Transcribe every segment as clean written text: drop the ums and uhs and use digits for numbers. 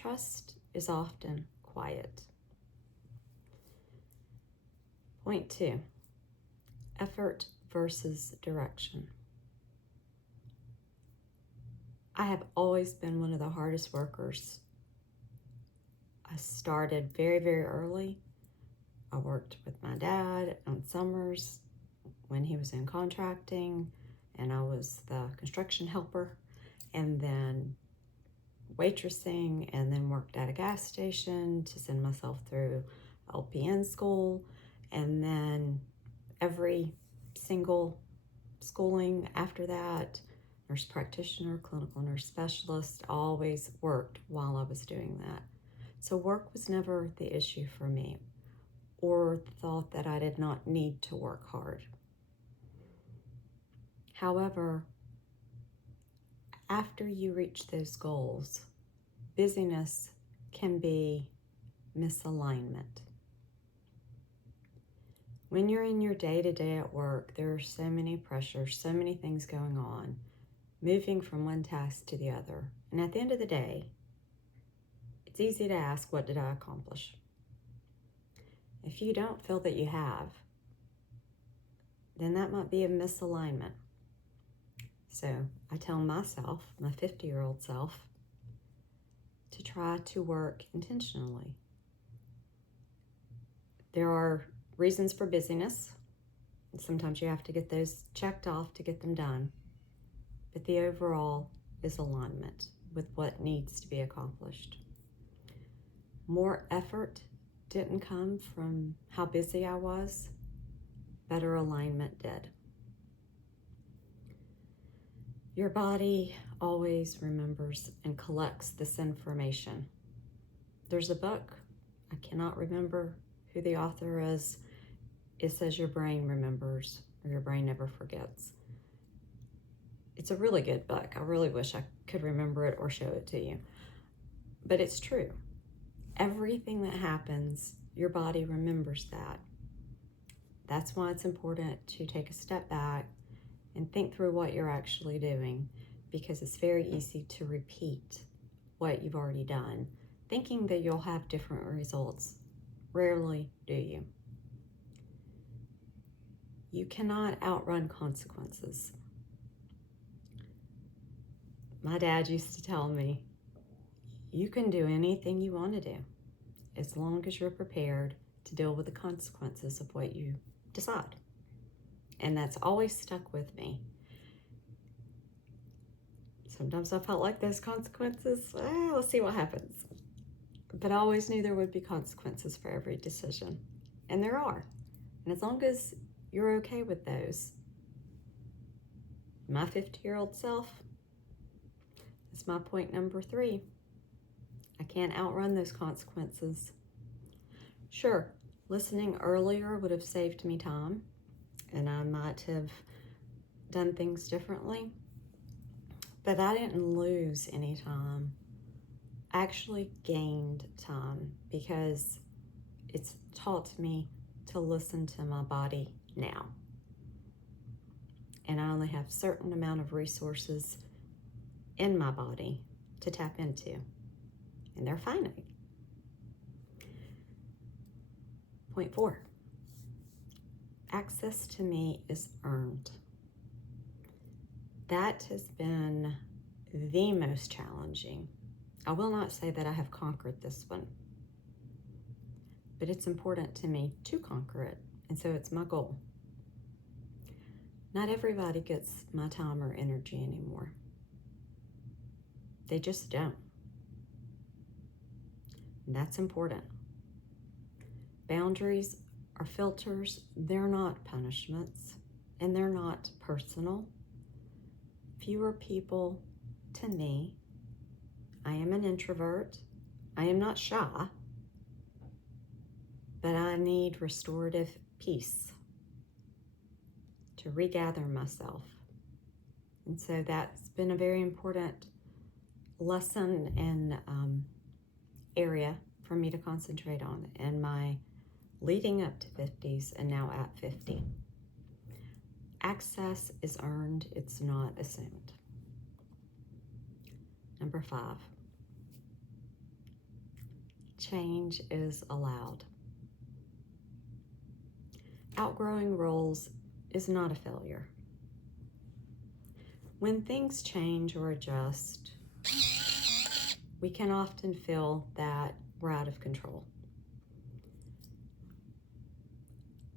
Trust is often quiet. Point 2, effort versus direction. I have always been one of the hardest workers. I started very, very early. I worked with my dad on summers when he was in contracting, and I was the construction helper, and then waitressing, and then worked at a gas station to send myself through LPN school, and then every single schooling after that, nurse practitioner, clinical nurse specialist, always worked while I was doing that. So work was never the issue for me, or thought that I did not need to work hard. However, after you reach those goals, busyness can be misalignment. When you're in your day-to-day at work, there are so many pressures, so many things going on, moving from one task to the other. And at the end of the day, it's easy to ask, what did I accomplish? If you don't feel that you have, then that might be a misalignment. So I tell myself, my 50-year-old self, to try to work intentionally. There are reasons for busyness. Sometimes you have to get those checked off to get them done. But the overall is alignment with what needs to be accomplished. More effort didn't come from how busy I was. Better alignment did. Your body always remembers and collects this information. There's a book, I cannot remember who the author is. It says your brain remembers, or your brain never forgets. It's a really good book. I really wish I could remember it or show it to you. But it's true. Everything that happens, your body remembers that. That's why it's important to take a step back and think through what you're actually doing, because it's very easy to repeat what you've already done, thinking that you'll have different results. Rarely do you. You cannot outrun consequences. My dad used to tell me, you can do anything you want to do as long as you're prepared to deal with the consequences of what you decide. And that's always stuck with me. Sometimes I felt like those consequences, let's see what happens. But I always knew there would be consequences for every decision. And there are. And as long as you're okay with those, my 50-year-old self, that's my point number 3. I can't outrun those consequences. Sure, listening earlier would have saved me time, and I might have done things differently, but I didn't lose any time. I actually gained time because it's taught me to listen to my body now. And I only have a certain amount of resources in my body to tap into, and they're finite. Point 4, access to me is earned. That has been the most challenging. I will not say that I have conquered this one, but it's important to me to conquer it, and so it's my goal. Not everybody gets my time or energy anymore. They just don't. And that's important. Boundaries are filters. They're not punishments, and they're not personal. Fewer people to me. I am an introvert. I am not shy, but I need restorative peace to regather myself. And so that's been a very important lesson and area for me to concentrate on in my leading up to 50s and now at 50. Access is earned, it's not assumed. Number 5, change is allowed. Outgrowing roles is not a failure. When things change or adjust, we can often feel that we're out of control.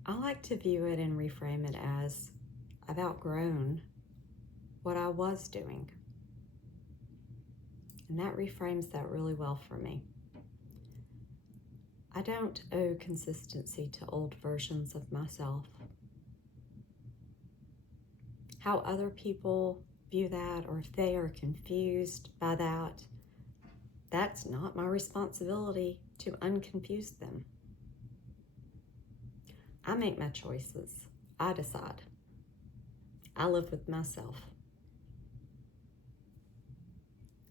I like to view it and reframe it as I've outgrown what I was doing. And that reframes that really well for me. I don't owe consistency to old versions of myself. How other people view that, or if they are confused by that, that's not my responsibility to unconfuse them. I make my choices. I decide. I live with myself.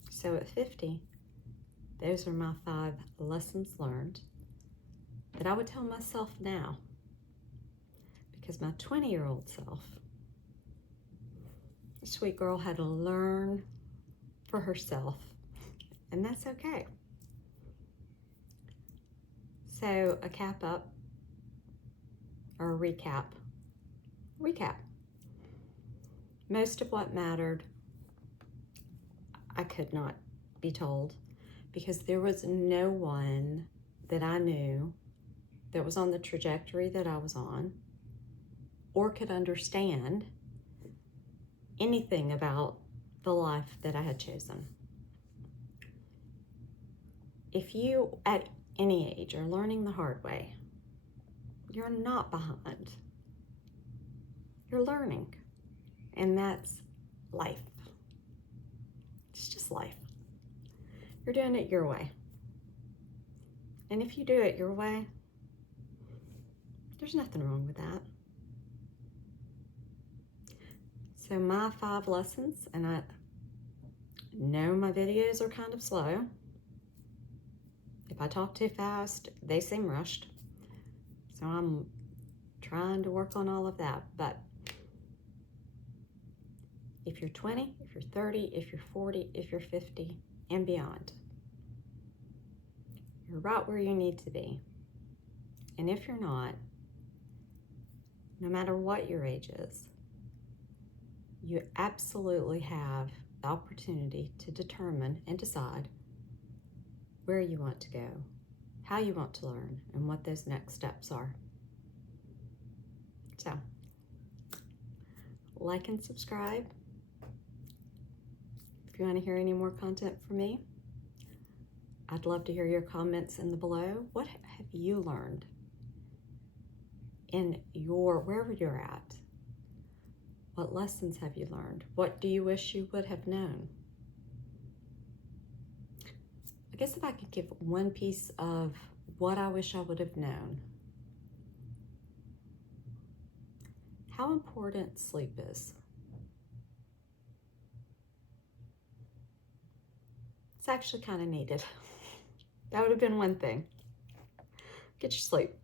So at 50, those are my 5 lessons learned that I would tell myself now. Because my 20-year-old self, the sweet girl, had to learn for herself, and that's okay. So a cap up, or a recap. Most of what mattered, I could not be told, because there was no one that I knew that was on the trajectory that I was on, or could understand anything about the life that I had chosen. If you, at any age, are learning the hard way, you're not behind. You're learning, and that's life. It's just life. You're doing it your way. And if you do it your way, there's nothing wrong with that. So my 5 lessons, and I know my videos are kind of slow. If I talk too fast, they seem rushed. So I'm trying to work on all of that. But if you're 20, if you're 30, if you're 40, if you're 50, and beyond, you're right where you need to be. And if you're not, no matter what your age is, you absolutely have the opportunity to determine and decide where you want to go, how you want to learn, and what those next steps are. So, like and subscribe if you want to hear any more content from me. I'd love to hear your comments in the below. What have you learned in wherever you're at? What lessons have you learned? What do you wish you would have known? I guess if I could give one piece of what I wish I would have known, how important sleep is. It's actually kind of needed. That would have been one thing. Get your sleep.